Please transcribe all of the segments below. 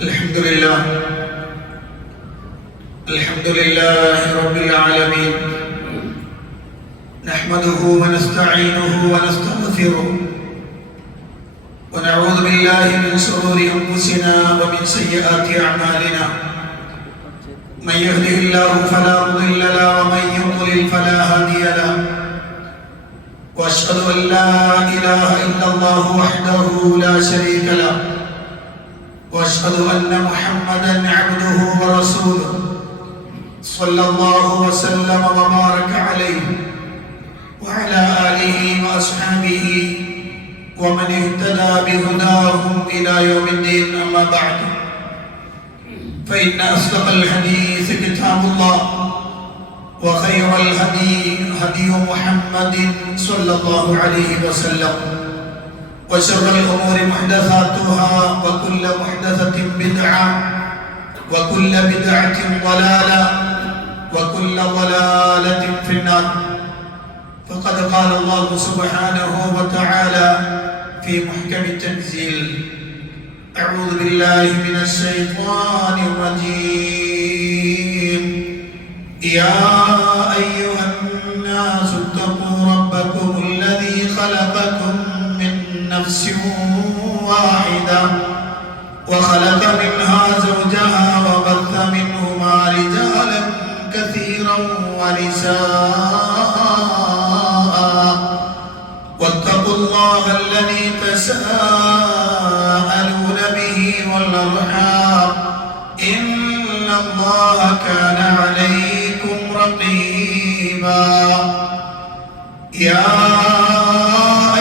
الحمد لله رب العالمين، نحمده ونستعينه ونستغفره ونعوذ بالله من شرور أنفسنا ومن سيئات أعمالنا، من يهده الله فلا مضل له ومن يضلل فلا هادي له، وأشهد أن لا إله إلا الله وحده لا شريك له، وأشهد أن محمدًا عبده ورسوله صلى الله وسلم وبارك عليه وعلى آله وأصحابه ومن اهتدى بهداهم إلى يوم الدين. أما بعد، فإن أصدق الحديث كتاب الله، وخير الهدي هدي محمد صلى الله عليه وسلم، وشر الأمور محدثاتها، وكل محدثة بدعة، وكل بدعة ضلالة، وكل ضلالة في النار. فقد قال الله سبحانه وتعالى في محكم التنزيل: أعوذ بالله من الشيطان الرجيم، يا أيها الناس اتقوا ربكم الذي خلقكم من نفس واحدة وخلق منها زوجها وبث منهما رجالا كثيرا ونساء، واتقوا الله الذي تساءلون به والأرحام، إن الله كان عليكم رقيبا. يا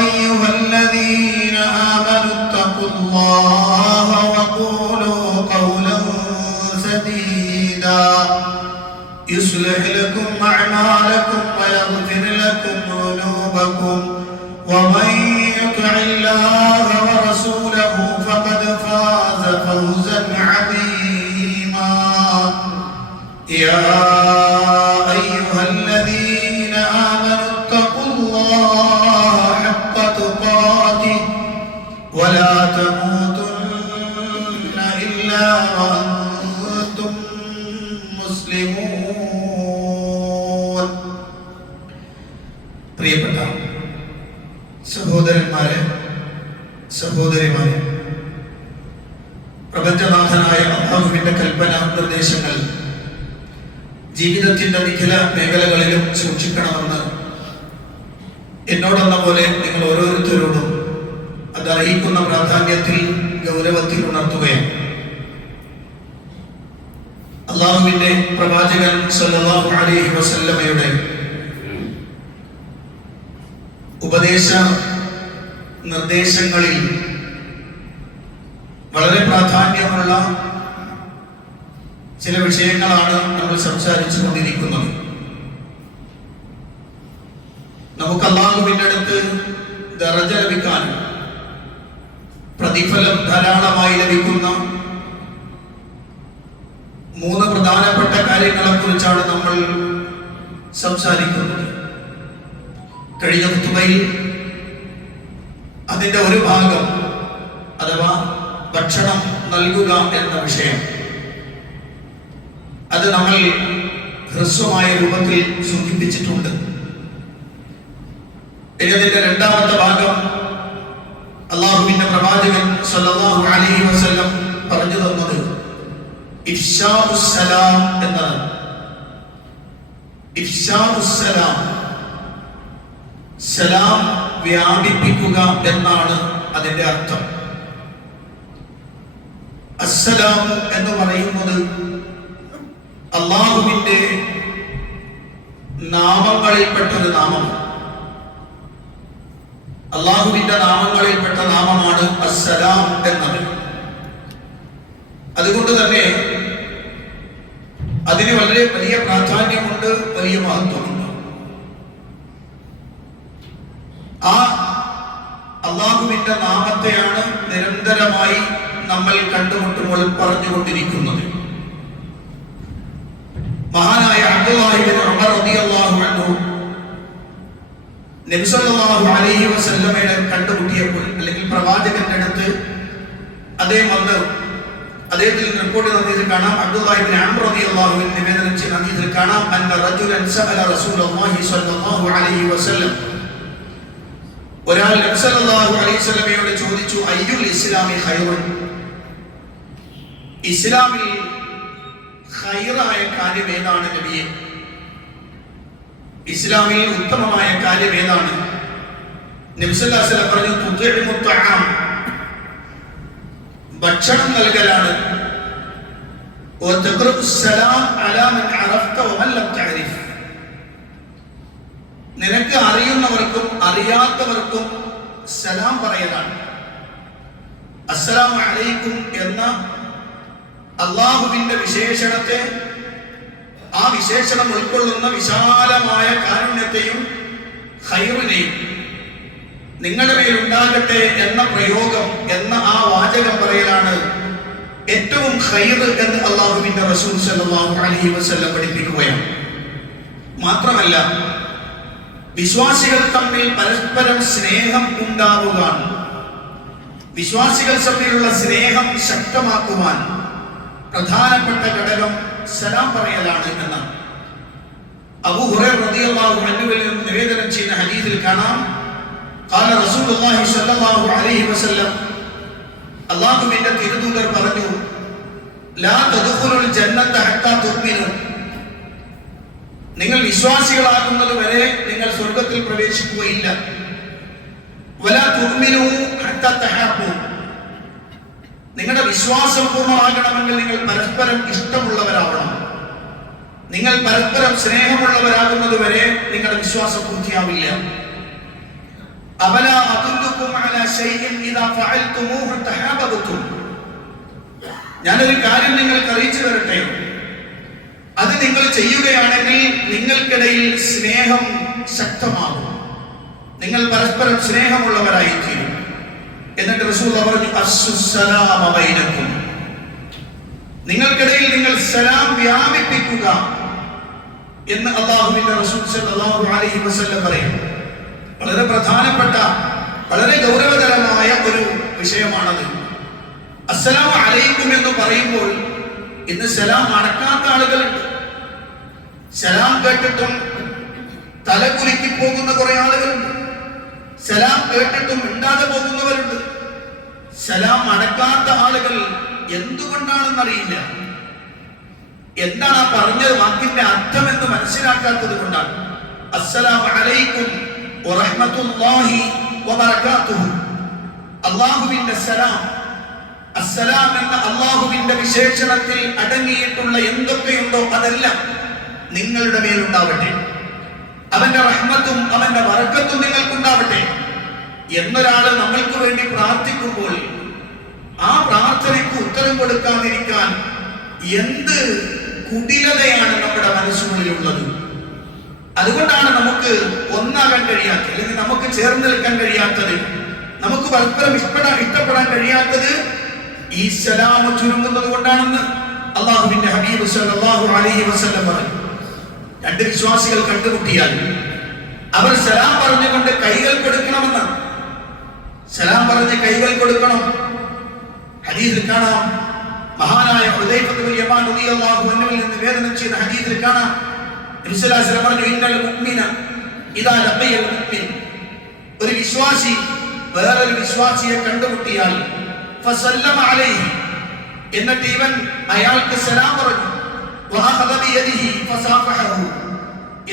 أيها الذين آمنوا اتقوا الله وقولوا قولا سديدا يصلح لكم أعمالكم ويغفر لكم ذنوبكم، ومن يطع الله ورسوله فقد فاز فوزا عظيما. يا أيها الذين آمنوا اتقوا الله حق تقاته ولا تموتن إلا وأنتم مسلمون. പ്രിയപ്പെട്ട സഹോദരന്മാരെ, സഹോദരിമാരെ, പ്രപഞ്ചനാഥനായ അല്ലാഹുവിന്റെ കൽപ്പന നിർദ്ദേശങ്ങൾ ജീവിതത്തിന്റെ നിഖില മേഖലകളിലും സൂക്ഷിക്കണമെന്ന് എന്നോടെന്ന പോലെ നിങ്ങൾ ഓരോരുത്തരോടും അത് അറിയിക്കുന്ന പ്രാധാന്യത്തിൽ, ഗൗരവത്തിൽ ഉണർത്തുകയാണ്. അല്ലാഹുവിന്റെ പ്രവാചകൻ സല്ലല്ലാഹു അലൈഹി വസല്ലമയുടെ ഉപദേശ നിർദ്ദേശങ്ങളിൽ വളരെ പ്രാധാന്യമുള്ള ചില വിഷയങ്ങളാണ് നമ്മൾ സംസാരിച്ചു കൊണ്ടിരിക്കുന്നത്. നമുക്ക് അല്ലാഹുവിന്റെ അടുത്ത് ദറജ ലഭിക്കാനും പ്രതിഫലം ധാരാളമായി ലഭിക്കുന്ന മൂന്ന് പ്രധാനപ്പെട്ട കാര്യങ്ങളെ കുറിച്ചാണ് നമ്മൾ സംസാരിക്കുന്നത്. കഴിഞ്ഞ ഖുതുബയിൽ അതിന്റെ ഒരു ഭാഗം, അഥവാ ഭക്ഷണം നൽകുക എന്ന വിഷയം, അത് നമ്മൾ ഹ്രസ്വമായ രൂപത്തിൽ സൂചിപ്പിച്ചിട്ടുണ്ട്. ഇനി അതിന്റെ രണ്ടാമത്തെ ഭാഗം അല്ലാഹുവിന്റെ പ്രവാചകൻ സല്ലല്ലാഹു അലൈഹി വസല്ലം പറഞ്ഞു തന്നത് ഇഫ്ശാഉസ് സലാം എന്നാണ്. ഇഫ്ശാഉസ് സലാം, സലാം വ്യാപിപ്പിക്കുക എന്നാണ് അതിന്റെ അർത്ഥം. അസ്സലാം എന്ന് പറയുന്നത് അല്ലാഹുവിന്റെ നാമങ്ങളിൽപ്പെട്ടൊരു നാമമാണ്. അല്ലാഹുവിന്റെ നാമങ്ങളിൽപ്പെട്ട നാമമാണ് അസ്സലാം എന്നത്. അതുകൊണ്ട് തന്നെ അതിന് വളരെ വലിയ പ്രാധാന്യമുണ്ട്, വലിയ മഹത്വമുണ്ട്. ആ അല്ലാഹുവിന്റെ നാമത്തെയാണ് നിരന്തരമായി നമ്മൾ കണ്ടുമുട്ടുമ്പോൾ പറഞ്ഞുകൊണ്ടിരിക്കുന്നത്. മഹാനായ അബ്ദുല്ലാഹി ഇബ്നു ഉമർ റളിയല്ലാഹു അൻഹു നബി സല്ലല്ലാഹു അലൈഹി വസല്ലമയെ കണ്ടുമുട്ടിയപ്പോൾ, അല്ലെങ്കിൽ പ്രവാചകന്റെ അടുത്ത് അദ്ദേഹം വന്ന് അദ്ദേഹത്തിൽ റിപ്പോർട്ട് ചെയ്ത ഹദീസിൽ കാണാം, അബ്ദുല്ലാഹി ഇബ്നു അംർ റളിയല്ലാഹു അൻഹു നിവേദനം ചെയ്ത ഹദീസിൽ കാണാം, അന്ന റജുലൻ സഅല റസൂലുള്ളാഹി സ്വല്ലല്ലാഹു അലൈഹി വസല്ലം, ഒരാൾ നബി സല്ലല്ലാഹു അലൈഹി വസല്ലമയോട് ചോദിച്ചു, അയ്യുൽ ഇസ്ലാമി ഖൈറുൻ, ഇസ്ലാമിൽ ഖൈറായ കാര്യം ഏതാണ് നബിയെ? ഇസ്ലാമിൽ ഉത്തമമായ കാര്യം ഏതാണ്? നബി സല്ലല്ലാഹു അലൈഹി വസല്ലം പറഞ്ഞു, തുതിഉ തആം, ഭക്ഷണം നൽകലാണ്. നിനക്ക് അറിയുന്നവർക്കും അറിയാത്തവർക്കും സലാം പറയലാണ്. അസ്സലാമു അലൈക്കും എന്ന അല്ലാഹുവിന്റെ വിശേഷണത്തെ, ആ വിശേഷണം ഉൾക്കൊള്ളുന്ന വിശാലമായ കാരുണ്യത്തെയും ഖൈറിനെയും നിങ്ങളുടെ മേൽ ഉണ്ടാകട്ടെ എന്ന പ്രയോഗം, എന്ന ആ വാചകം പറയലാണ് ഏറ്റവും ഖൈർ എന്ന് അല്ലാഹുവിന്റെ റസൂൽ സല്ലല്ലാഹു അലൈഹി വസല്ലം പഠിപ്പിക്കുകയാണ്. മാത്രമല്ല, വിശ്വാസികൾ തമ്മിൽ പരസ്പരം സ്നേഹം ഉണ്ടാവുവാൻ, വിശ്വാസികൾ തമ്മിലുള്ള സ്നേഹം ശക്തമാക്കുവാൻ പ്രധാനപ്പെട്ട ഘടകം സലാം പറയലാണ് എന്നാണ്. അബൂ ഹുറൈറ റളിയല്ലാഹു അൻഹുവിൽ നിന്ന് നിവേദനം ചെയ്യുന്ന ഹദീസിൽ കാണാം, ഖാല റസൂലുള്ളാഹി സ്വല്ലല്ലാഹു അലൈഹി വസല്ലം, അല്ലാഹുവിന്റെ തിരുദൂതർ പറഞ്ഞു, ലാ തദ്ഖുലുൽ ജന്നത ഹത്താ തുഅ്മിനു, നിങ്ങൾ വിശ്വാസികളാകുന്നത് വരെ നിങ്ങൾ സ്വർഗ്ഗത്തിൽ പ്രവേശിക്കുകയില്ല. വലാ തുഅ്മിനു ഹത്താ തഹബ്ബു, നിങ്ങളുടെ വിശ്വാസം പൂർണ്ണമാകണമെങ്കിൽ നിങ്ങൾ പരസ്പരം ഇഷ്ടമുള്ളവരാവണം. നിങ്ങൾ പരസ്പരം സ്നേഹമുള്ളവരാകുന്നത് വരെ നിങ്ങളുടെ വിശ്വാസം പൂർത്തിയാവില്ല. അവലാ അദുല്ലുകും അലാ ശൈഇൻ ഇദാ ഫഅൽതുമൂഹു തഹാബബതും, ഞാനൊരു കാര്യം നിങ്ങൾക്ക് അറിയിച്ചു തരട്ടെ, അത് നിങ്ങൾ ചെയ്യുകയാണെങ്കിൽ നിങ്ങൾക്കിടയിൽ സ്നേഹം ശക്തമാകും, നിങ്ങൾ പരസ്പരം സ്നേഹമുള്ളവരായിത്തീരും. എന്നിട്ട് റസൂൽ പറഞ്ഞു, അസ്സലാമ ബൈനക്കും, നിങ്ങൾക്കിടയിൽ നിങ്ങൾ സലാം വ്യാപിപ്പിക്കുക എന്ന് അല്ലാഹുവിന്റെ റസൂൽ സല്ലല്ലാഹു അലൈഹി വസല്ലം പറയുന്നു. വളരെ പ്രധാനപ്പെട്ട, വളരെ ഗൗരവതരമായ ഒരു വിഷയമാണത്. അസ്സലാമു അലൈക്കും എന്ന് പറയുമ്പോൾ ഇന്ന് സലാം അടക്കാത്ത ആളുകളുണ്ട്. സലാം കേട്ടിട്ടും തല കുലുക്കി പോകുന്ന കുറെ ആളുകളുണ്ട്. സലാം കേട്ടിട്ടും മിണ്ടാതെ പോകുന്നവരുണ്ട്. സലാം അടക്കാത്ത ആളുകൾ എന്തുകൊണ്ടാണെന്നറിയില്ല. എന്താണ് ആ പറഞ്ഞ വാക്കിന്റെ അർത്ഥം എന്ന് മനസ്സിലാക്കാത്തത് കൊണ്ടാണ്. അസ്സലാമു അലൈക്കും വറഹ്മത്തുള്ളാഹി വബറകാതുഹു, അല്ലാഹുവിന്റെ സലാം, അസ്സലാം എന്ന അല്ലാഹുവിന്റെ വിശേഷണത്തിൽ അടങ്ങിയിട്ടുള്ള എന്തൊക്കെയുണ്ടോ അതെല്ലാം നിങ്ങളുടെ മേലുണ്ടാവട്ടെ, അവന്റെ റഹ്മത്തും അവന്റെ ബറക്കത്തും നിങ്ങൾക്കുണ്ടാവട്ടെ എന്നൊരാള് നമ്മൾക്ക് വേണ്ടി പ്രാർത്ഥിക്കുമ്പോൾ ആ പ്രാർത്ഥനയ്ക്ക് ഉത്തരം കൊടുക്കാതിരിക്കാൻ എന്ത് കുടിലതയാണ് നമ്മുടെ മനസ്സുകളിലുള്ളത്. അതുകൊണ്ടാണ് നമുക്ക് ഒന്നാകാൻ കഴിയാത്തത്, അല്ലെങ്കിൽ നമുക്ക് ചേർന്ന് നിൽക്കാൻ കഴിയാത്തത്, നമുക്ക് പരസ്പരം ഇഷ്ടപ്പെടാൻ കഴിയാത്തത് ഈ സലാം ചുരുങ്ങുന്നത് കൊണ്ടാണെന്ന് അല്ലാഹുവിന്റെ ഹബീബ് സല്ലല്ലാഹു അലൈഹി വസല്ലം പറഞ്ഞു. രണ്ട് വിശ്വാസികൾ കണ്ടുമുട്ടിയാൽ അവർ സലാം പറഞ്ഞുകൊണ്ട് കൈകൾ കൊടുക്കണമെന്ന്, സലാം പറഞ്ഞ് കൈകൾ കൊടുക്കണം. ഹദീസിൽ കാണാം, മഹാനായ ഹുദൈഫ ഇബ്നു യമാൻ റളിയല്ലാഹു അൻഹുവിൽ നിന്ന് നിവേദനം ചെയ്ത ഹദീസിൽ കാണാം, നബി സല്ലല്ലാഹു അലൈഹി വസല്ലം പറഞ്ഞു, ഇന്നൽ മുഅ്മിന ഇദാ ലഖിയൽ മുഅ്മിൻ, ഒരു വിശ്വാസി വേറൊരു വിശ്വാസിയെ കണ്ടുമുട്ടിയാൽ ഫസല്ലമ അലൈഹി, എന്നിട്ട് ഇവൻ അയാൾക്ക് സലാം പറഞ്ഞു, വഅഖദ ബിയദിഹി ഫസാഫഹു,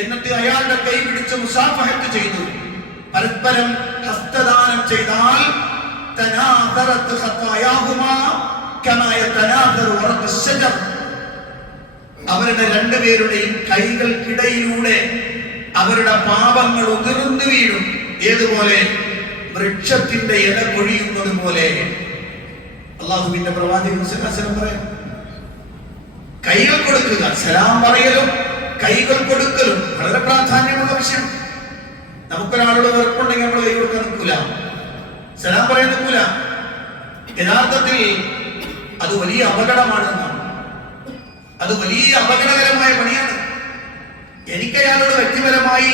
എന്നിട്ട് അയാളുടെ കൈ പിടിച്ച് മുസാഫഹത്ത് ചെയ്തു, പരസ്പരം ഹസ്തദാനം ചെയ്താൽ തനാദറത് ഖതായാഹുമാ കമാ യതനാദറു വറഖ ശജർ, അവരുടെ രണ്ടുപേരുടെയും കൈകൾക്കിടയിലൂടെ അവരുടെ പാപങ്ങൾ ഉതിർന്നു വീഴും. ഏതുപോലെ? വൃക്ഷത്തിന്റെ ഇല കൊഴിയുന്നത് പോലെ. അല്ലാഹുവിന്റെ പ്രവാചകൻ സല്ലല്ലാഹു അലൈഹി വസല്ലം പറയും, കൈകൾ കൊടുക്കുക, സലാം പറയലും കൈകൾ കൊടുക്കലും വളരെ പ്രാധാന്യമുള്ള വിഷയം. നമുക്കൊരാളോട് വെറുപ്പുണ്ടെങ്കിൽ നമ്മൾ കൈ കൊടുക്കാൻ നിൽക്കൂല, സലാം പറയാൻ നിൽക്കൂല. യഥാർത്ഥത്തിൽ അത് വലിയ അപകടമാണെന്നാണ്, അത് വലിയ അപകടകരമായ പണിയാണ്. എനിക്ക് അയാളോട് വ്യക്തിപരമായി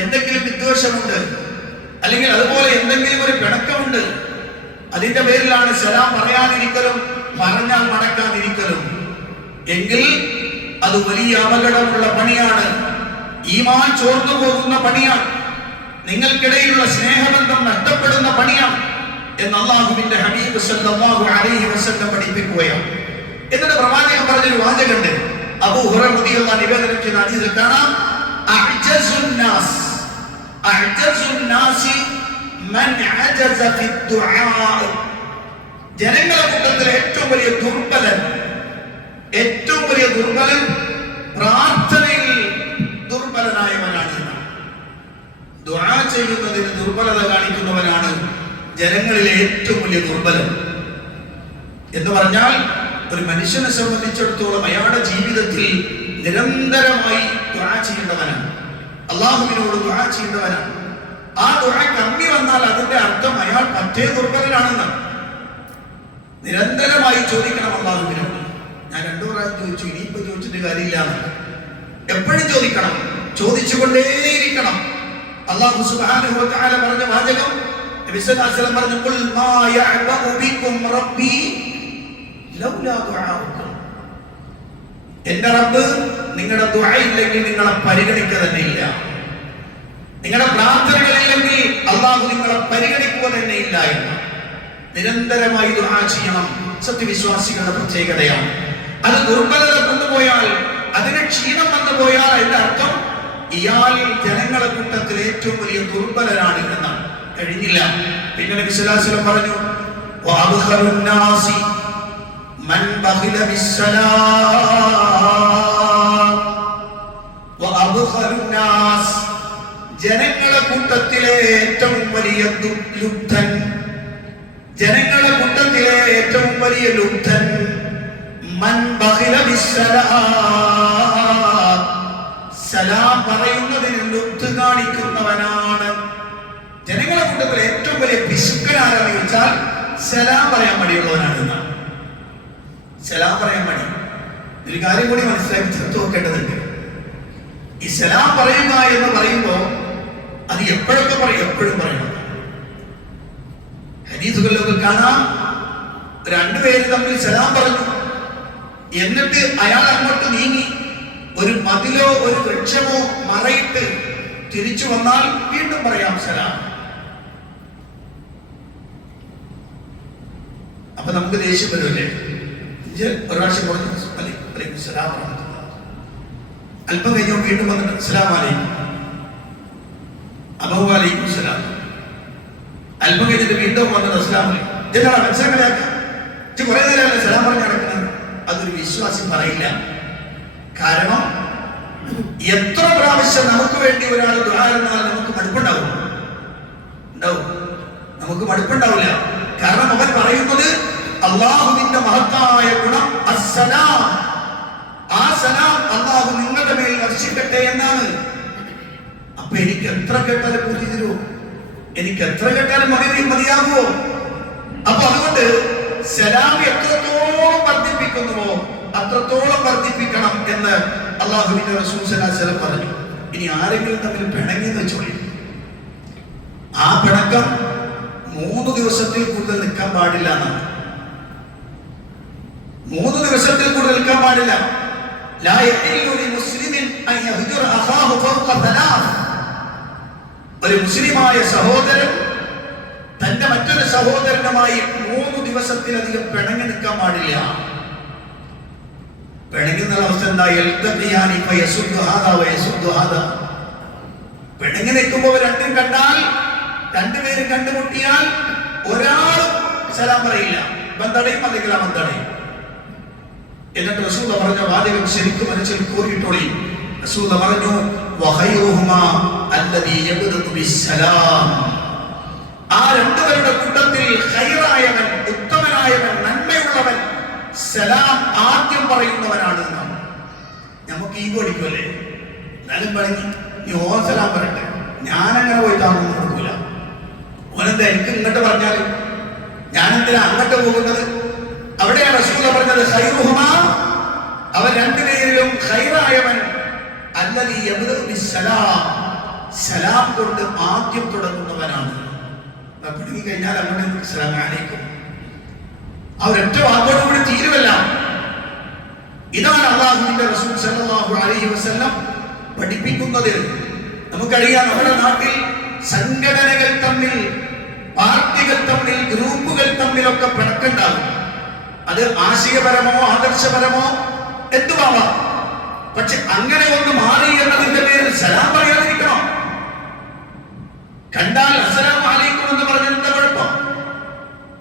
എന്തെങ്കിലും വിദ്വേഷമുണ്ട്, അല്ലെങ്കിൽ അതുപോലെ എന്തെങ്കിലും ഒരു പിണക്കമുണ്ട്, അതിന്റെ പേരിലാണ് സലാം പറയാതിരിക്കലും പറഞ്ഞാൽ നടക്കാതിരിക്കലും, എങ്കിൽ അത് വലിയ അപകടമുള്ള പണിയാണ്, ഈമാൻ ചോർന്നു പോകുന്ന പണിയാണ്, നിങ്ങൾക്കിടയിലുള്ള സ്നേഹബന്ധം നഷ്ടപ്പെടുന്ന പണിയാണ് എന്ന് അല്ലാഹുവിന്റെ ഹബീബ് സല്ലല്ലാഹു അലൈഹി വസല്ലം പഠിപ്പിക്കുകയാണ്. എന്നിട്ട് പ്രവാചകൻ പറഞ്ഞൊരു വാചകമുണ്ട്, അബൂ ഹുറൈറ റളിയല്ലാഹു അൻഹു നിവേദനം ചെയ്ത ഹദീസിൽ കാണാം, അഅ്ജസുൻ നാസി മൻ അജസ ഫി ദുആ. ജനങ്ങളുടെ കൂട്ടത്തിലെ ഏറ്റവും വലിയ ദുർബലൻ പ്രാർത്ഥനയിൽ ദുർബലനായവനാണ്. ദുആ ചെയ്യുന്നതിന് ദുർബലത കാണിക്കുന്നവനാണ് ജനങ്ങളിലെ ഏറ്റവും വലിയ ദുർബലൻ. എന്ന് പറഞ്ഞാൽ ഒരു മനുഷ്യനെ സംബന്ധിച്ചിടത്തോളം അയാളുടെ ജീവിതത്തിൽ നിരന്തരമായി ദുആ ചെയ്യേണ്ടവനാണ്, അല്ലാഹുവിനോട് ദുആ ചെയ്യേണ്ടവനാണ്. ആ ദുആ കമ്മി വന്നാൽ അതിന്റെ അർത്ഥം അയാൾ പറ്റേ ദുർബലനാണെന്നാണ്. നിരന്തരമായി ചോദിക്കണം അല്ലാഹുവിനോട്. ഞാൻ 2 പ്രാവശ്യം ചോദിച്ചു, ഇനിയിപ്പോ ചോദിച്ചിട്ട് കാര്യമില്ല. എപ്പോഴും ചോദിക്കണം, ചോദിച്ചുകൊണ്ടേയിരിക്കണം. അല്ലാഹു സുബ്ഹാനഹു വ തആല പറഞ്ഞ വാചകം നബി സല്ലല്ലാഹു അലൈഹി വസല്ലം പറഞ്ഞു, ഖുൽ മാ യഅബഉ ബികും റബ്ബി ലൗലാ ദുആഉകും. എന്റെ റബ്ബ് നിങ്ങളുടെ ദുആ ഇല്ലെങ്കിൽ നിങ്ങളെ പരിഗണിക്കുക തന്നെ ഇല്ല. നിങ്ങളുടെ പ്രാർത്ഥനകളില്ലെങ്കിൽ അല്ലാഹു നിങ്ങളെ പരിഗണിക്കുക തന്നെ ഇല്ല എന്ന്. നിരന്തരമായി ദുആ ചെയ്യണം, സത്യവിശ്വാസികളുടെ പ്രത്യേകതയാണ്. അത് ദുർബലത വന്നുപോയാൽ, അതിന് ക്ഷീണം വന്നുപോയാൽ അതിന്റെ അർത്ഥം ഇയാൾ ജനങ്ങളുടെ കൂട്ടത്തിൽ ഏറ്റവും വലിയ ദുർബലനാണ് എന്നാണ്. കഴിഞ്ഞില്ല. പിന്നെ നബി സല്ലല്ലാഹു അലൈഹി വസല്ലം പറഞ്ഞു, വഅബ്ഖലുൻ നാസി മൻ ബഖില ബിസ്സലാം. വഅബ്ഖലുൻ നാസ്, ജനങ്ങളുടെ കൂട്ടത്തിലെ ഏറ്റവും വലിയ ലുബ്ധൻ, ജനങ്ങളുടെ കൂട്ടത്തിലെ ഏറ്റവും വലിയ ലുബ്ധൻ മൻ ബഖില ബിസ്സലാം, സലാം പറയുന്നതിന് ലുബ്ധ കാണിക്കുന്നവനാണ്. ജനങ്ങളുടെ കൂട്ടത്തിലെ ഏറ്റവും വലിയ പിശുക്കനാരെന്ന് ചോദിച്ചാൽ സലാം പറയാൻ മടിയുള്ളവനാണ് എന്നാണ്. സലാം പറയാൻ മടി. ഒരു കാര്യം കൂടി മനസ്സിലാക്കി ചേർത്ത് വെക്കേണ്ടതുണ്ട്. ഈ സലാം പറയുക എന്ന് പറയുമ്പോ അത് എപ്പോഴൊക്കെ പറയും, എപ്പോഴും പറയണം. ഹദീസുകളിലൊക്കെ കാണാം, 2 പേര് തമ്മിൽ സലാം പറഞ്ഞു, എന്നിട്ട് അയാൾ അങ്ങോട്ട് നീങ്ങി ഒരു മതിലോ ഒരു വൃക്ഷമോ മറയിട്ട് തിരിച്ചു വന്നാൽ വീണ്ടും പറയാം സലാം. അപ്പൊ നമുക്ക് ദേഷ്യം വരുമല്ലേ? ഒരു പ്രാവശ്യം പറഞ്ഞു സലാം, അല്പം കഴിഞ്ഞോ വീണ്ടും വന്നിട്ട് അസ്സലാമു അലൈക്കും, അബൂ അലൈക്കും സലാം. അല്പം കഴിഞ്ഞിട്ട് വീണ്ടും വന്നത് അസ്സലാമു അലൈക്കും. എന്താണ് മനസ്സിലാക്കാം? കുറെ നേരമല്ലേ സലാം പറഞ്ഞ് നടക്കുന്നത്? അതൊരു വിശ്വാസി പറയില്ല. കാരണം എത്ര പ്രാവശ്യം നമുക്ക് വേണ്ടി ഒരാൾ ദുആ ചെയ്താൽ നമുക്ക് മടുപ്പുണ്ടാവും? നമുക്ക് മടുപ്പുണ്ടാവില്ല. കാരണം അവൻ പറയുന്നത് അല്ലാഹുവിന്റെ മഹത്തായ ഗുണം അസ്സലാം, ആ സലാം അല്ലാഹു നിങ്ങളുടെ മേൽ വർഷിക്കട്ടെ എന്നാണ്. അപ്പൊ എനിക്ക് എത്ര കേട്ടാലും പൂജ തരുമോ? എനിക്ക് എത്ര കേട്ടാലും മതിയാകുമോ? അപ്പൊ അതുകൊണ്ട് സലാം എത്രത്തോളം വർദ്ധിപ്പിക്കുന്നുവോ അത്രത്തോളം വർദ്ധിപ്പിക്കണം എന്ന് അല്ലാഹുവിന്റെ റസൂൽ സല്ലല്ലാഹു അലൈഹി വസല്ലം പറഞ്ഞു. ഇനി ആരെങ്കിലും തമ്മിൽ പിണങ്ങിയെന്ന് വെച്ചോളി, ആ പിണക്കം 3 ദിവസത്തിൽ കൂടുതൽ നിൽക്കാൻ പാടില്ല എന്നാണ്. 3 ദിവസത്തിൽ കൂടുതൽ നിൽക്കാൻ പാടില്ല. ലാ യഹില്ലു ലിമുസ്ലിമിൻ അൻ യഹ്ജുറ അഖാഹു ഫൗഖ 3. ഒരു മുസ്ലിമായ സഹോദരൻ തന്റെ മറ്റൊരു സഹോദരനുമായി 3 ദിവസത്തിലധികം പിണങ്ങി നിൽക്കാൻ പാടില്ല. പിണങ്ങുന്ന അവസ്ഥ എന്താ? പിണങ്ങി നിൽക്കുമ്പോൾ 2 കണ്ടാൽ, 2 പേര് കണ്ടുമുട്ടിയാൽ ഒരാളും സലാം പറയില്ല, ബന്ധടയും അല്ലെങ്കിൽ അബന്ധടയും. എന്നിട്ട് റസൂൽ പറഞ്ഞ വാചകം ശരിക്കും മനസ്സിൽ കോരിയിട്ടോളി. റസൂൽ പറഞ്ഞു, വഖൈറുഹുമാ അല്ലദീ യബ്ദഉ ബിസ്സലാം. ആ 2 പേരുടെ കൂട്ടത്തിൽ ഖൈറായവൻ, ഉത്തമനായവൻ, നന്മയുള്ളവൻ സലാം ആദ്യം പറയുന്നവനാണ് എന്നാണ്. നമുക്ക് ഈഗോ അടിക്കുമല്ലേ? എന്നാലും പറഞ്ഞു നീ ഓ സലാം പറയട്ടെ, ഞാനങ്ങനെ പോയിട്ടാണെന്ന് കൊടുക്കൂല. ഓനെന്താ എനിക്ക് ഇങ്ങോട്ട് പറഞ്ഞാൽ ഞാനെന്തിനാ അങ്ങോട്ട് പോകുന്നത്? അവിടെയാണ് റസൂൽ പറഞ്ഞത് ഖൈറുഹുമാ, അവർ 2 പേരിലും ഖൈറായവൻ അല്ലദീ യബ്ദഉ ബിസ്സലാം, സലാം കൊണ്ട് ആദ്യം തുടങ്ങുന്നവനാണ്. പിടിഞ്ഞു കഴിഞ്ഞാൽ അങ്ങനെ അസ്സലാമു അലൈക്കും, ആ ഒരൊറ്റ വാക്കോട് കൂടി തീരുവല്ല. ഇതാണ് അല്ലാഹുവിന്റെ റസൂൽ സല്ലല്ലാഹു അലൈഹി വസല്ലം പഠിപ്പിക്കുന്നത്. നമുക്കറിയാം, നമ്മുടെ നാട്ടിൽ സംഘടനകൾ തമ്മിൽ, പാർട്ടികൾ തമ്മിൽ, ഗ്രൂപ്പുകൾ തമ്മിലൊക്കെ പിണക്കുണ്ടാകും. അത് ആശയപരമോ ആദർശപരമോ എന്തുമാവാം. പക്ഷെ അങ്ങനെ ഒന്ന് മാറി എന്നതിന്റെ പേരിൽ സലാം പറയാതിരിക്കണം. കണ്ടാൽ അസ്സലാമു അലൈക്കും എന്ന് പറഞ്ഞാൽ എന്താ കുഴപ്പം?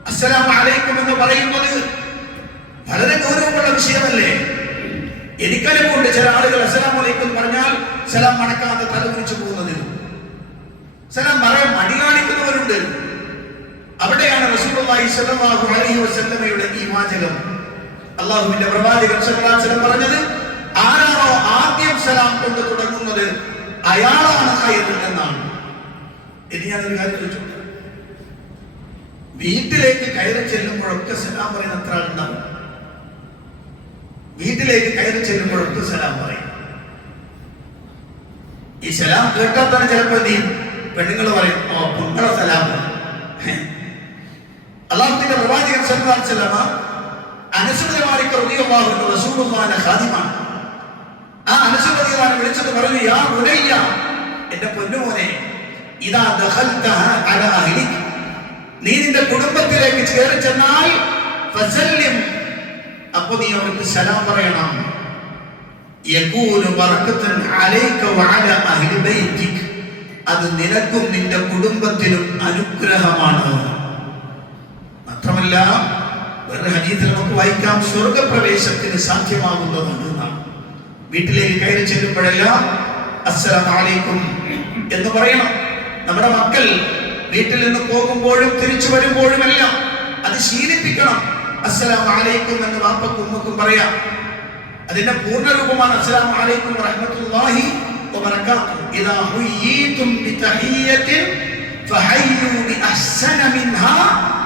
അസ്സലാമു അലൈക്കും എന്ന് പറയുന്നത് വളരെ ഗൗരവമുള്ള വിഷയമല്ലേ? എനിക്കനുഭവമുണ്ട്, ചില ആളുകൾ അസ്സലാമു അലൈക്കും പറഞ്ഞാൽ സലാം മടക്കാതെ തലകുനിച്ചു പോകുന്നത്, സലാം പറയാൻ മടി കാണിക്കുന്നവരുണ്ട്. അവിടെയാണ് റസൂലുള്ളാഹി സ്വല്ലല്ലാഹു അലൈഹി വസല്ലമയുടെ ഈ വാചകം, അല്ലാഹുവിന്റെ പ്രവാചകൻ സ്വല്ലല്ലാഹു അലൈഹി വസല്ലം പറഞ്ഞത്, ആരാണോ ആദ്യം സലാം കൊണ്ട് തുടങ്ങുന്നത് അയാളാണ് ഖൈർ എന്നാണ്. ഇനി ഞാനൊരു കാര്യം ചോദിച്ചു, വീട്ടിലേക്ക് കയറി ചെല്ലുമ്പോഴൊക്കെ സലാം പറയുന്ന എത്ര ആളുണ്ടാവും? വീട്ടിലേക്ക് കയറി ചെല്ലുമ്പോഴൊക്കെ സലാം പറയും. ഈ സലാം കേട്ടാൽ തന്നെ ചിലപ്പോൾ എന്ത് ചെയ്യും? പെണ്ണുങ്ങൾ പറയും, ഓ പെണ്ണുങ്ങളെ സലാം. അല്ലാഹുവിന്റെ പ്രവാചകൻ സല്ലല്ലാഹു അലൈഹി വസല്ലം അനസ് ഇബ്നു മാലിക് റളിയല്ലാഹു അൻഹു റസൂലുള്ളാഹിന്റെ ഖാദിമാണ്. ആ അനസ് റളിയല്ലാഹു അൻഹു വിളിച്ചിട്ട് പറഞ്ഞു, യാ ബുനയ്യ, എന്റെ പൊന്നുമോനെ, ഇദാ ദഖൽത അലാ അഹ്ലിക, നീ നിന്റെ കുടുംബത്തിലേക്ക് കയറി ചെന്നാൽ ഫസല്ലിം, അപ്പോൾ നീ അവർക്ക് സലാം പറയണം. യകൂനു ബറകതൻ അലൈക വഅല അഹ്ലി ബൈതിക, അത് നിനക്കും നിന്റെ കുടുംബത്തിനും അനുഗ്രഹമാണ്. മാത്രമല്ല വേറെ ഹദീസിൽ നമുക്ക് വായിക്കാം, സ്വർഗ്ഗപ്രവേശത്തിന് സാധ്യമാകുന്നതാണ് എന്നാണ്. വീട്ടിലേക്ക് കയറി ചെല്ലുമ്പോഴെല്ലാം അസ്സലാമു അലൈക്കും എന്ന് പറയണം. നമ്മുടെ മക്കൾ വീട്ടിൽ നിന്ന് പോകുമ്പോഴും തിരിച്ചു വരുമ്പോഴും എല്ലാം അത് ശീലിപ്പിക്കണം. അസ്സലാമു അലൈക്കും എന്ന് വാപ്പക്കും ഉമ്മക്കും പറയാം. അതിന്റെ പൂർണ്ണരൂപമാണ് അസ്സലാമു അലൈക്കും വറഹ്മത്തുള്ളാഹി വബറകാതുഹു. ഇദാ ഹുയ്യിതും ബിതഹിയ്യത്തിൻ ഫഹയ്യു ബിഅഹ്സന മിൻഹാ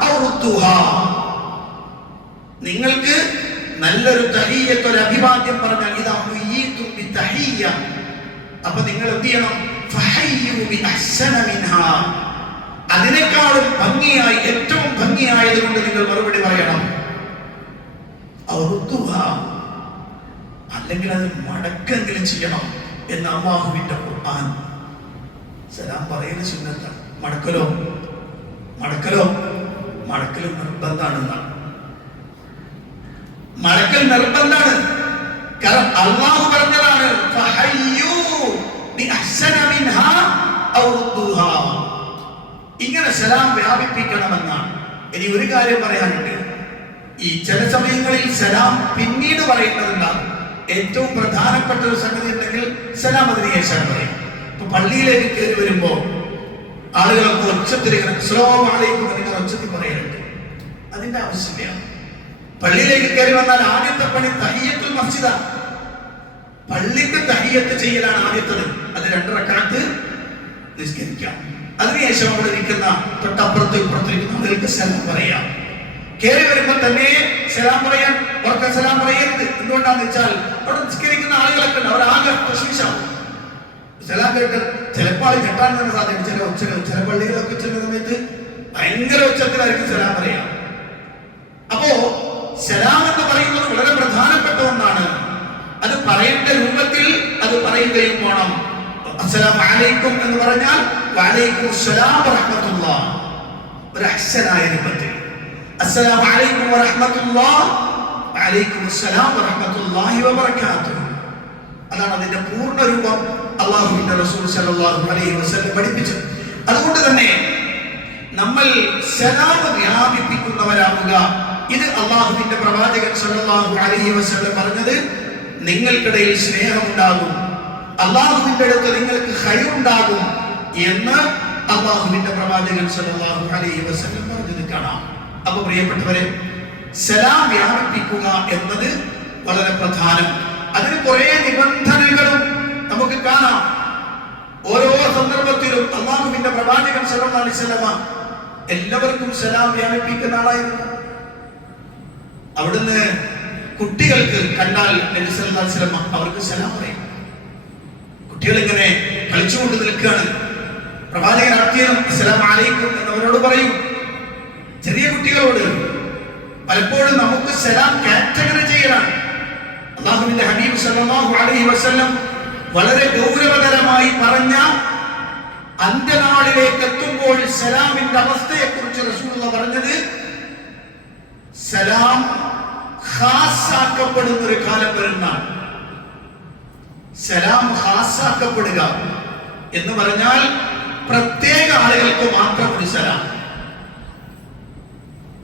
ഔ റുദ്ദുഹാ. നിങ്ങൾക്ക് നല്ലൊരു തഹിയ്യത്ത്, ഒരു അഭിവാദ്യം പറഞ്ഞാൽ ഇദാ ഹുയ്യിതും ബിതഹിയ്യ, അപ്പോൾ നിങ്ങൾ എന്ത് ചെയ്യണം? ഫഹയ്യു ബിഅഹ്സന മിൻഹാ, അതിനേക്കാളും ഭംഗിയായി, ഏറ്റവും ഭംഗിയായത് കൊണ്ട് നിങ്ങൾ മറുപടി പറയണം. ഔ റുദ്ദുഹാ, അല്ലെങ്കിൽ അത് മടക്കെങ്കിലും ചെയ്യണം എന്ന് അല്ലാഹുവിന്റെ ഖുർആൻ. സലാം പറയുന്ന സുന്നത്താണ്. മടക്കലോ നിർബന്ധമാണെന്നാണ്. മടക്കൽ നിർബന്ധമാണ്. കാരണം അല്ലാഹു പറഞ്ഞതാണ്, ഫഹയ്യു ബിഅഹ്സന മിൻഹാ ഔ റുദ്ദുഹാ. ഇങ്ങനെ സലാം വ്യാപിപ്പിക്കണമെന്നാണ്. ഇനി ഒരു കാര്യം പറയാനുണ്ട്. ഈ ചില സമയങ്ങളിൽ സലാം പിന്നീട് പറയുന്നതുണ്ടാകും. ഏറ്റവും പ്രധാനപ്പെട്ട ഒരു സംഗതി ഉണ്ടെങ്കിൽ സലാം അതിന് ശേഷം പറയും. ഇപ്പൊ പള്ളിയിലേക്ക് കയറി വരുമ്പോ ആളുകളൊക്കെ ഒച്ചത്തിൽ അസ്സലാമു അലൈക്കും എന്നിങ്ങനെ ഒച്ചത്തിൽ പറയാറുണ്ട്. അതിന്റെ ആവശ്യമില്ല. പള്ളിയിലേക്ക് കയറി വന്നാൽ ആദ്യത്തെ പണി തഹിയ്യത്തുൽ മസ്ജിദാണ്. പള്ളിക്ക് തഹിയ്യത്ത് ചെയ്യലാണ് ആദ്യത്തത്. അത് 2 റക്അത്ത് നിസ്കരിക്കാം. അതിനുശേഷം അവിടെ ഇരിക്കുന്ന തൊട്ടപ്പുറത്ത് ഇപ്പുറത്തിരിക്കുന്ന ആളുകൾക്ക് സലാം പറയാം. കയറി വരുമ്പോൾ തന്നെ സലാം പറയാൻ ഉറക്കെ സലാം പറയരുത്. എന്തുകൊണ്ടാന്ന് വെച്ചാൽ അവിടെ നിസ്കരിക്കുന്ന ആളുകളൊക്കെ ഉണ്ട്, അവരാകെ പ്രശംസാവും. സലാം കേട്ട് ചിലപ്പോൾ ആൾ കെട്ടാൻ തന്നെ സാധ്യത. ചില പള്ളികളൊക്കെ ചില സമയത്ത് ഭയങ്കര ഉച്ചത്തിലായിരിക്കും സലാം പറയാം. അപ്പോ സലാം എന്ന് പറയുന്നത് വളരെ പ്രധാനപ്പെട്ട ഒന്നാണ്. അത് പറയേണ്ട രൂപത്തിൽ അത് പറയുകയും വേണം. അസ്സലാമു അലൈക്കും എന്ന് പറഞ്ഞാൽ വഅലൈക്കും അസ്സലാം വറഹ്മത്തുള്ളാഹ്, ഒരു അഹ്സനായ രൂപത്തിൽ അസ്സലാമു അലൈക്കും വറഹ്മത്തുള്ളാഹ് വഅലൈക്കും അസ്സലാം വറഹ്മത്തുള്ളാഹി വബറകാതുഹു. അതാണ് അതിന്റെ പൂർണ്ണ രൂപം. അല്ലാഹുവിന്റെ റസൂൽ സല്ലല്ലാഹു അലൈഹി വസല്ലം പഠിപ്പിച്ചത്. അതുകൊണ്ട് തന്നെ നമ്മൾ സലാം വ്യാപിപ്പിക്കുന്നവരാകുക. ഇത് അല്ലാഹുവിന്റെ പ്രവാചകൻ സല്ലല്ലാഹു അലൈഹി വസല്ലം പറഞ്ഞത്, നിങ്ങൾക്കിടയിൽ സ്നേഹമുണ്ടാകും, അല്ലാഹുവിന്റെ അടുത്ത് നിങ്ങൾക്ക് ഖൈറുണ്ടാകും എന്ന് അല്ലാഹുവിന്റെ പ്രവാചകൻ സല്ലല്ലാഹു അലൈഹി വസല്ലം പറഞ്ഞത് കാണാം. അപ്പൊ പ്രിയപ്പെട്ടവരെ, സലാം വ്യാപിപ്പിക്കുക എന്നത് വളരെ പ്രധാനം. അതിന് കുറെ നിബന്ധനകളും നമുക്ക് കാണാം. ഓരോ സന്ദർഭത്തിലും അല്ലാഹുവിന്റെ പ്രവാചകൻ സല്ലല്ലാഹു അലൈഹി വസല്ലം എല്ലാവർക്കും സലാം വ്യാപിപ്പിക്കുന്ന ആളായിരുന്നു. അവിടുന്ന് കുട്ടികൾക്ക് കണ്ടാൽ നബി സല്ലല്ലാഹു അലൈഹി വസല്ലം അവർക്ക് സലാം പറയും. കുട്ടികൾ ഇങ്ങനെ കളിച്ചുകൊണ്ട് നിൽക്കുകയാണ്, പ്രവാചകൻ അസ്സലാമു അലൈക്കും എന്നവരോട് പറയും. ചെറിയ കുട്ടികളോട് പലപ്പോഴും നമുക്ക് സലാം കാറ്റഗറി ചെയ്യലാണ്. അല്ലാഹുവിന്റെ ഹബീബ് സല്ലല്ലാഹു അലൈഹി വസല്ലം വളരെ ഗൗരവതരമായി പറഞ്ഞ അന്ത്യനാളിലേക്ക് എത്തുമ്പോൾ സലാമിന്റെ അവസ്ഥയെ കുറിച്ച് റസൂലുള്ളാഹി പറഞ്ഞത്, സലാം ഖാസാക്കപ്പെടുന്ന ഒരു കാലം വരുന്നതാണ്. സലാം ഖാസാക്കപ്പെടുക എന്ന് പറഞ്ഞാൽ പ്രത്യേക ആളുകൾക്ക് മാത്രം ഒരു സലാം,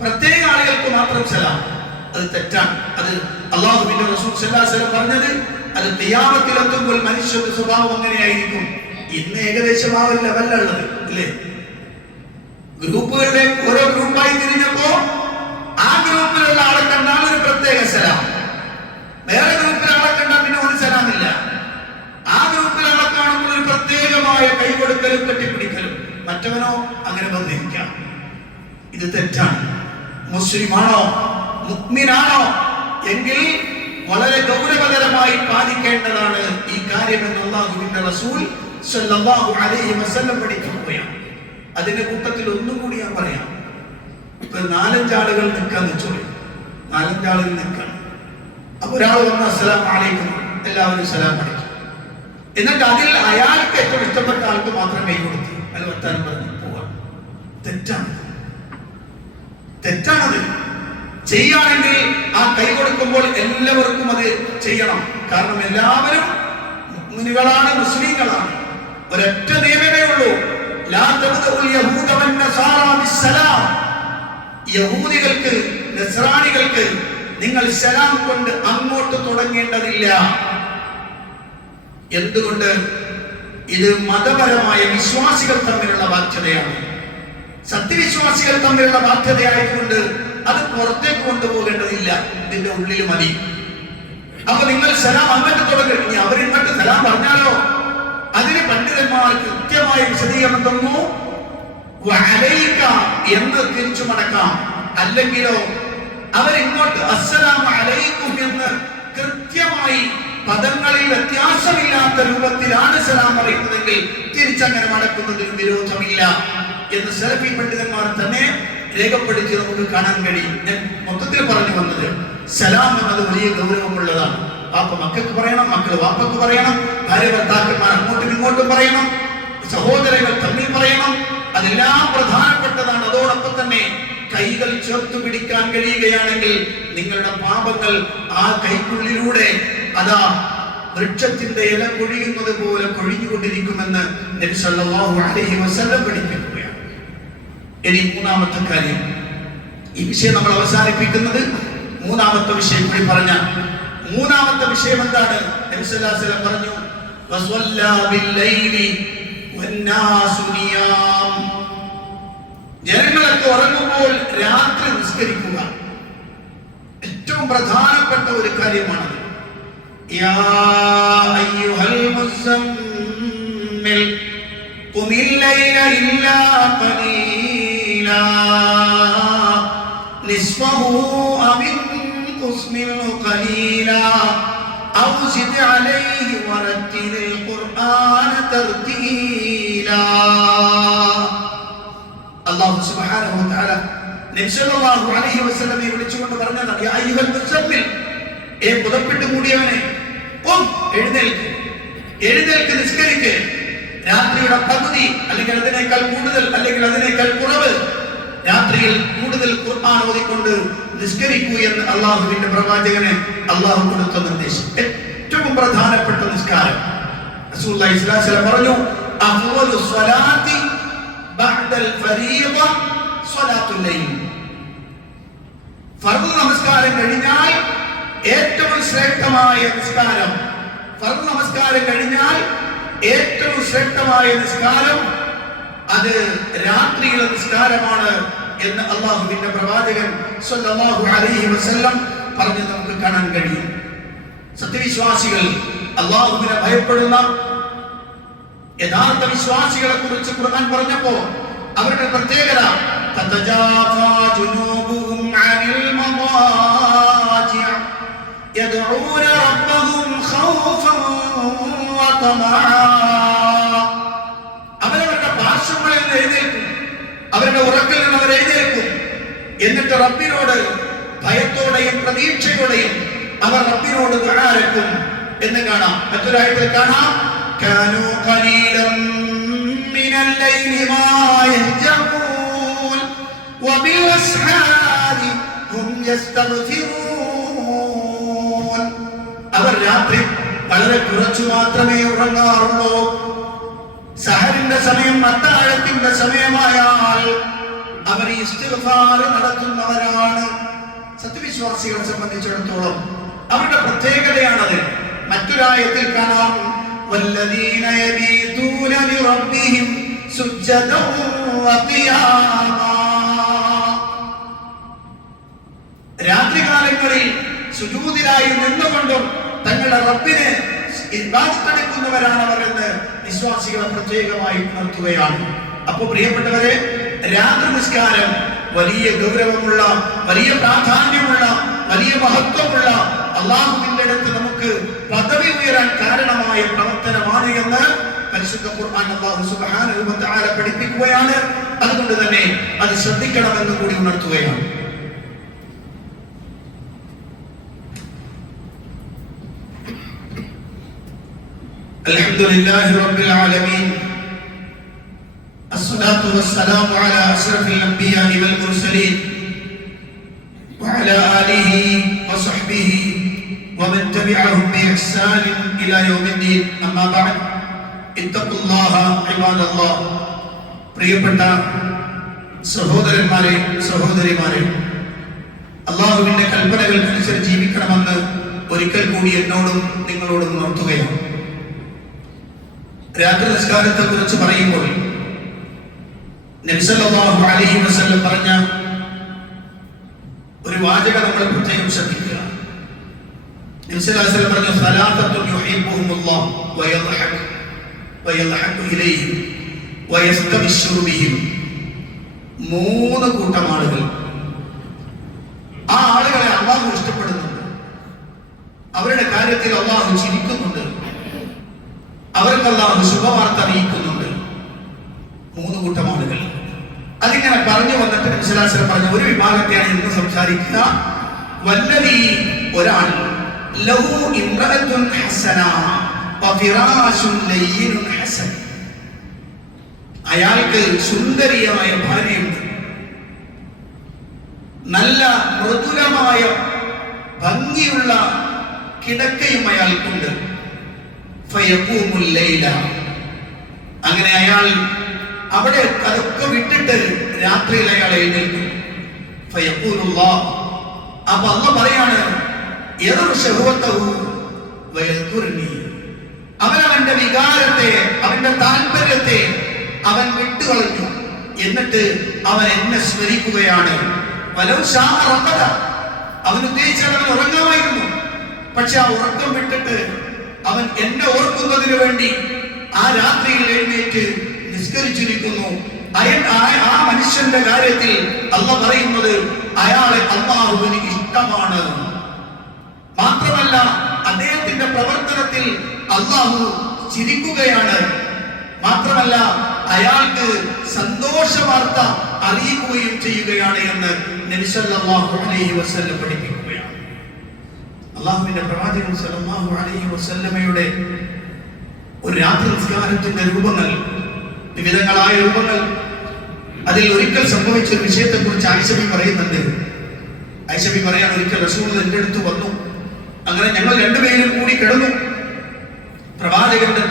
പ്രത്യേക ആളുകൾക്ക് മാത്രം സലാം. അത് തെറ്റാണ്. അത് അല്ലാഹുവിന്റെ റസൂൽ സല്ലല്ലാഹു അലൈഹി വസല്ലം പറഞ്ഞത് അത് ഖിയാമത്തിലെത്തുമ്പോൾ മനുഷ്യന്റെ സ്വഭാവം അങ്ങനെയായിരിക്കും. ഇന്ന് ഏകദേശം ആ ഒരു ലെവലിലുള്ളത് അല്ലേ? ഗ്രൂപ്പുകളിലെ ഓരോ ഗ്രൂപ്പായി തിരിഞ്ഞപ്പോ ആ ഗ്രൂപ്പിലുള്ള ആളെ കണ്ടാൽ ഒരു പ്രത്യേക സലാം, വേറെ ഗ്രൂപ്പിലെ ആളെ കണ്ടാൽ പിന്നെ ഒരു സലാമില്ല. ആ ഗ്രൂപ്പിലെ ആളെ കാണുമ്പോൾ ഒരു പ്രത്യേകമായ കൈകൊടുക്കലും കെട്ടിപ്പിടിക്കലും, മറ്റവനോ അങ്ങനെ ബന്ധിക്കാം. ഇത് തെറ്റാണ്. മുസ്ലിമാണോ മുഅ്മിനാണോ എങ്കിൽ വളരെ ഗൗരവതരമായി പാലിക്കേണ്ടതാണ് ഈ കാര്യം എന്ന് അല്ലാഹുവിന്റെ റസൂൽ സല്ലല്ലാഹു അലൈഹി വസല്ലം പഠിപ്പിക്കുകയാണ്. അതിന്റെ കൂട്ടത്തിൽ ഒന്നും കൂടി ഞാൻ പറയാം. ഇപ്പൊ 4-5 ആളുകൾ നിൽക്കാന്ന് വെച്ചോളൂ, 4-5 ആളുകൾ നിൽക്കണം. അപ്പൊ ഒരാൾ വന്ന് അസ്സലാമു അലൈക്കും, എല്ലാവരും സലാം അടയ്ക്കും. എന്നിട്ട് അതിൽ അയാൾക്ക് ഏറ്റവും ഇഷ്ടപ്പെട്ട ആൾക്ക് മാത്രം കൈ കൊടുത്തു അത് വർത്താനം പറഞ്ഞ് പോവാം. തെറ്റാണ്, തെറ്റാണത്. ചെയ്യാണെങ്കിൽ ആ കൈ കൊടുക്കുമ്പോൾ എല്ലാവർക്കും അത് ചെയ്യണം. കാരണം എല്ലാവരും മുഅ്മിനുകളാണ്, മുസ്ലിങ്ങളാണ്. ഒരൊറ്റ നിയമമേ ഉള്ളൂ, ലാ തബ്ദഉൽ യഹൂദ വൻ നസാറ ബിസ്സലാം. യഹൂദികൾക്ക് നസ്രാനികൾക്ക് നിങ്ങൾ സലാം കൊണ്ട് അങ്ങോട്ട് തുടങ്ങേണ്ടതില്ല. എന്തുകൊണ്ട്? ഇത് മതപരമായ വിശ്വാസികൾ തമ്മിലുള്ള ബാധ്യതയാണ്. സത്യവിശ്വാസികൾ തമ്മിലുള്ള ബാധ്യതയായതുകൊണ്ട് അത് പുറത്തേക്ക് കൊണ്ടുപോകേണ്ടതില്ല, ഇതിന്റെ ഉള്ളിൽ മതി. അപ്പൊ നിങ്ങൾ സലാം അങ്ങോട്ട് തുടങ്ങി, ഇനി അവരിങ്ങോട്ട് സലാം പറഞ്ഞാലോ? അതിന് പണ്ഡിതന്മാർ കൃത്യമായ വിശദീകരണം തന്നു. വഅലൈക എന്ന് തിരിച്ചു മടക്കാം, അല്ലെങ്കിലോ അവരിങ്ങോട്ട് അസ്സലാമു അലൈക്കും എന്ന് കൃത്യമായി പദങ്ങളിൽ വ്യത്യാസമില്ലാത്ത രൂപത്തിലാണ് സലാം പറയുന്നതെങ്കിൽ തിരിച്ചങ്ങനെ മടക്കുന്നതിന് വിരോധമില്ല എന്ന് സലഫി പണ്ഡിതന്മാർ തന്നെ രേഖപ്പെടുത്തി നമുക്ക് കാണാൻ കഴിയും. ഞാൻ മൊത്തത്തിൽ പറഞ്ഞു വന്നത്, സലാം എന്നത് വലിയ ഗൗരവമുള്ളതാണ്. വാപ്പ മക്കൾക്ക് പറയണം, മക്കൾ വാപ്പക്ക് പറയണം, ഭാര്യ ഭർത്താക്കന്മാർ അങ്ങോട്ടും ഇങ്ങോട്ടും പറയണം, സഹോദരങ്ങൾ തമ്മിൽ പറയണം. അതെല്ലാം പ്രധാനപ്പെട്ടതാണ്. അതോടൊപ്പം തന്നെ കൈകൾ ചേർത്ത് പിടിക്കാൻ കഴിയുകയാണെങ്കിൽ നിങ്ങളുടെ പാപങ്ങൾ ആ കൈക്കുള്ളിലൂടെ അതാ വൃക്ഷത്തിന്റെ ഇല കൊഴിയുന്നത് പോലെ കൊഴിഞ്ഞുകൊണ്ടിരിക്കുമെന്ന് നബി സല്ലല്ലാഹു അലൈഹി വസല്ലം പഠിപ്പിക്കുകയാണ്. ഇനി മൂന്നാമത്തെ കാര്യം, ഈ വിഷയം നമ്മൾ അവസാനിപ്പിക്കുന്നത് മൂന്നാമത്തെ വിഷയം കൂടി പറഞ്ഞ മൂന്നാമത്തെ വിഷയം എന്താണ്? നബി സല്ലല്ലാഹു അലൈഹി വസല്ലം പറഞ്ഞു, വസല്ലാ ബില്ലൈലി വന്നാസു നിയാം. ജനങ്ങളൊക്കെ ഉറങ്ങുമ്പോൾ രാത്രി നിസ്കരിക്കുക ഏറ്റവും പ്രധാനപ്പെട്ട ഒരു കാര്യമാണ്. യാ അയ്യുഹൽ മുസമ്മിൽ ഖുമിൽ ലൈല ഇല്ലാ ഖലീലാ നിസ്ഫഹു അമിൻ ഖുസ്മിൽ ഖലീലാ ഔ സിദ് അലൈഹി വറത്തിലിൽ ഖുർആന തർതീലാ. അല്ലാഹു സുബ്ഹാനഹു വ തആല നബി സല്ലല്ലാഹു അലൈഹി വസല്ലമയെ വിളിച്ചുകൊണ്ട് പറഞ്ഞതാണ്, യാ അയ്യുഹൽ മുസമ്മിൽ, ഏ പുതപ്പിട്ട് മൂടിയവനെ, എഴുന്നേൽക്ക്, എഴുന്നേൽക്ക്, നിസ്കരിക്ക്. രാത്രിയുടെ പകുതി അല്ലെങ്കിൽ അതിനേക്കാൾ കൂടുതൽ അല്ലെങ്കിൽ അതിനേക്കാൾ കുറവ് രാത്രിയിൽ കൂടുതൽ ഖുർആൻ ഓതിക്കൊണ്ട് നിസ്കരിക്കൂ എന്ന് അല്ലാഹുവിന്റെ പ്രവാചകനെ അല്ലാഹു കൊടുത്ത നിർദ്ദേശം. ഏറ്റവും പ്രധാനപ്പെട്ട നിസ്കാരം റസൂലുള്ളാഹി സ്വല്ലല്ലാഹു അലൈഹി വസല്ലം പറഞ്ഞു, അഫ്ളു സ്വലാത്തി ബഅദൽ ഫരീദ സ്വലാത്തുൽ ലൈൽ. ഫർദ് നമസ്കാരം കഴിഞ്ഞാൽ ഏറ്റവും ശ്രേഷ്ഠമായ നിസ്കാരം, ഫർദ് നമസ്കാരം കഴിഞ്ഞാൽ ഏറ്റവും ശ്രേഷ്ഠമായ നിസ്കാരം അത് രാത്രിയിലെ നിസ്കാരമാണ് എന്ന് അല്ലാഹുവിന്റെ പ്രവാചകൻ സ്വല്ലല്ലാഹു അലൈഹി വസല്ലം പറഞ്ഞു നമുക്ക് കാണാൻ കഴിയും. സത്യവിശ്വാസികൾ, അല്ലാഹുവിനെ ഭയപ്പെടുന്ന യഥാർത്ഥ വിശ്വാസികളെ കുറിച്ച് ഖുർആൻ പറഞ്ഞപ്പോ അവരുടെ പ്രത്യേകത, തതജാഫാ ജുനൂബുഹും അനിൽ മദാജിഅ യദ്ഊന റബ്ബഹും ഖൗഫൻ വതമആ. അവരവരുടെ പാർശ്വങ്ങളിൽ എഴുന്നേൽക്കും, അവരുടെ ഉറക്കിൽ നിന്ന് അവർ എഴുന്നേൽക്കും, എന്നിട്ട് റബ്ബിനോട് ഭയത്തോടെയും പ്രതീക്ഷയോടെയും അവർ റബ്ബിനോട് ദുആ അർക്കും എന്ന് കാണാം. മറ്റൊരായത്തിൽ കാണാം കാനൂ ഖലീലൻ മിനൽ ലൈലി മാ യഹ്ജഊൻ വബിൽ അസ്ഹാരി ഹും യസ്തഗ്ഫിറൂൻ. അവർ രാത്രി വളരെ കുറച്ചു മാത്രമേ ഉറങ്ങാറുള്ളൂ. സഹറിന്റെ സമയം അത്താഴത്തിന്റെ സമയമായാൽ അവർ ഇസ്തിഗ്ഫാർ നടത്തുന്നവരാണ്. സത്യവിശ്വാസികളെ സംബന്ധിച്ചിടത്തോളം അവരുടെ പ്രത്യേകതയാണത്. മറ്റൊരായത്തിൽ കാണാം വല്ലദീന യബീതൂന ലിറബ്ബിഹിം സുജ്ജദൻ വഖിയാമാ. രാത്രികാലങ്ങളിൽ സുജൂദിലായി നിന്നുകൊണ്ടും തങ്ങളുടെ റബ്ബിനെ ഇബാദത്ത് എടുക്കുന്നവരാണ് അവർ എന്ന് വിശ്വാസികളെ പ്രത്യേകമായി ഉണർത്തുകയാണ്. അപ്പോൾ പ്രിയപ്പെട്ടവരെ, രാത്രി നിസ്കാരം വലിയ ഗൗരവമുള്ള, വലിയ പ്രാധാന്യമുള്ള, വലിയ മഹത്വമുള്ള, അല്ലാഹുവിന്റെ അടുത്ത് നമുക്ക് പദവി ഉയരാൻ കാരണമായ പ്രവർത്തനമാണ് എന്ന് പരിശുദ്ധ ഖുർആൻ അല്ലാഹു സുബ്ഹാനഹു വ തആല പഠിപ്പിക്കുകയാണ്. അതുകൊണ്ട് തന്നെ അത് ശ്രദ്ധിക്കണമെന്ന് കൂടി ഉണർത്തുകയാണ്. അൽഹംദുലില്ലാഹി റബ്ബിൽ ആലമീൻ الصلاة والسلام على أشرف الأنبياء والمرسلين وعلى آله وصحبه ومن تبعهم بإحسان إلى يوم الدين أما بعد اتقوا الله عباد الله. പ്രിയപ്പെട്ട സഹോദരന്മാരെ, സഹോദരിമാരെ, അല്ലാഹുവിന്റെ കൽപ്പനകൾക്കനുസരിച്ച് ജീവിക്കണമെന്ന് ഒരിക്കൽ കൂടി എന്നോടും നിങ്ങളോടും ഉണർത്തുകയാണ്. രാത്രി നിസ്കാരത്തെ കുറിച്ച് പറയുമ്പോൾ നബി സല്ലല്ലാഹു അലൈഹി വസല്ലം പറഞ്ഞ ഒരു വാചകം നമ്മൾ പ്രത്യേകം ശ്രദ്ധിക്കുക. നബി സല്ലല്ലാഹു അലൈഹി വസല്ലം പറഞ്ഞു സലാസത്തുൻ യുഹിബ്ബുഹുമുല്ലാഹ് വയദ്ഹകു ഇലൈഹിം വയസ്തബിശ്ശിറു ബിഹിം. 3 കൂട്ടം ആളുകൾ, ആ ആളുകളെ അല്ലാഹു ഇഷ്ടപ്പെടുന്നുണ്ട്, അവരുടെ കാര്യത്തിൽ അല്ലാഹു ചിരിക്കുന്നുണ്ട്, അവർക്ക് അല്ലാഹു ശുഭവാർത്ത അറിയിക്കുന്നുണ്ട്. 3 കൂട്ടം ആളുകൾ. അതിങ്ങനെ പറഞ്ഞു വന്നിട്ട് നബി സല്ലല്ലാഹു അലൈഹി വസല്ലം പറഞ്ഞ ഒരു വിഭാഗത്തെയാണ് ഇന്ന് സംസാരിക്കുക. വല്ലദീ, ഒരാൾ, ലഹു ഇംറഅത്തുൻ ഹസന വഫിറാശുൻ ലയ്യിനുൻ ഹസൻ. അയാൾക്ക് സുന്ദരിയായ ഭാര്യയുണ്ട്, നല്ല മൃദുലമായ ഭംഗിയുള്ള കിടക്കയും അയാൾക്കുണ്ട്. ഫയഖൂമുൽ ലൈല, അങ്ങനെ അയാൾ അവിടെ അതൊക്കെ വിട്ടിട്ട് രാത്രിയിൽ അയാൾ എഴുന്നേൽക്കും. ഫയഖൂലുല്ലാഹ്, അപ്പൊ അല്ലാഹ് പറയാണ് അവൻ അവന്റെ വികാരത്തെ, അവന്റെ താല്പര്യത്തെ അവൻ വിട്ടുകളഞ്ഞു, എന്നിട്ട് അവൻ എന്നെ സ്മരിക്കുകയാണ്. അവൻ ഉദ്ദേശിച്ചാൽ അവൻ ഉറങ്ങാമായിരുന്നു, പക്ഷെ ആ ഉറക്കം വിട്ടിട്ട് അവൻ എന്നെ ഓർക്കുന്നതിന് വേണ്ടി ആ രാത്രിയിൽ എഴുന്നേറ്റ് നിസ്കരിച്ചിരിക്കുന്നു. ആ മനുഷ്യന്റെ കാര്യത്തിൽ അല്ലാഹ് പറയുന്നത് അയാളെ അല്ലാഹുവിന് ഇഷ്ടമാണ്. മാത്രമല്ല അദ്ദേഹത്തിന്റെ പ്രവർത്തനത്തിൽ അല്ലാഹു ചിരിക്കുകയാണ്. മാത്രമല്ല അയാൾക്ക് സന്തോഷ വാർത്ത അറിയിക്കുകയും ചെയ്യുകയാണ് എന്ന് നബി സല്ലല്ലാഹു അലൈഹി വസല്ലം പഠിപ്പിക്കുകയാണ്. അല്ലാഹുവിന്റെ പ്രവാചകൻ സല്ലല്ലാഹു അലൈഹി വസല്ലമയുടെ ഒരു രാത്രി നിസ്കാരത്തിന്റെ രൂപങ്ങൾ, വിവിധങ്ങളായ രൂപങ്ങൾ. അതിൽ ഒരിക്കൽ സംഭവിച്ച ഒരു വിഷയത്തെ കുറിച്ച് ആയിഷ ബി പറയുന്നുണ്ട്. ആയിഷ ബി പറയാൻ, ഒരിക്കൽ റസൂൽ എന്റെ അടുത്ത് വന്നു, അങ്ങനെ ഞങ്ങൾ രണ്ടുപേരും കൂടി കിടന്നു. പ്രവാചകന്റെ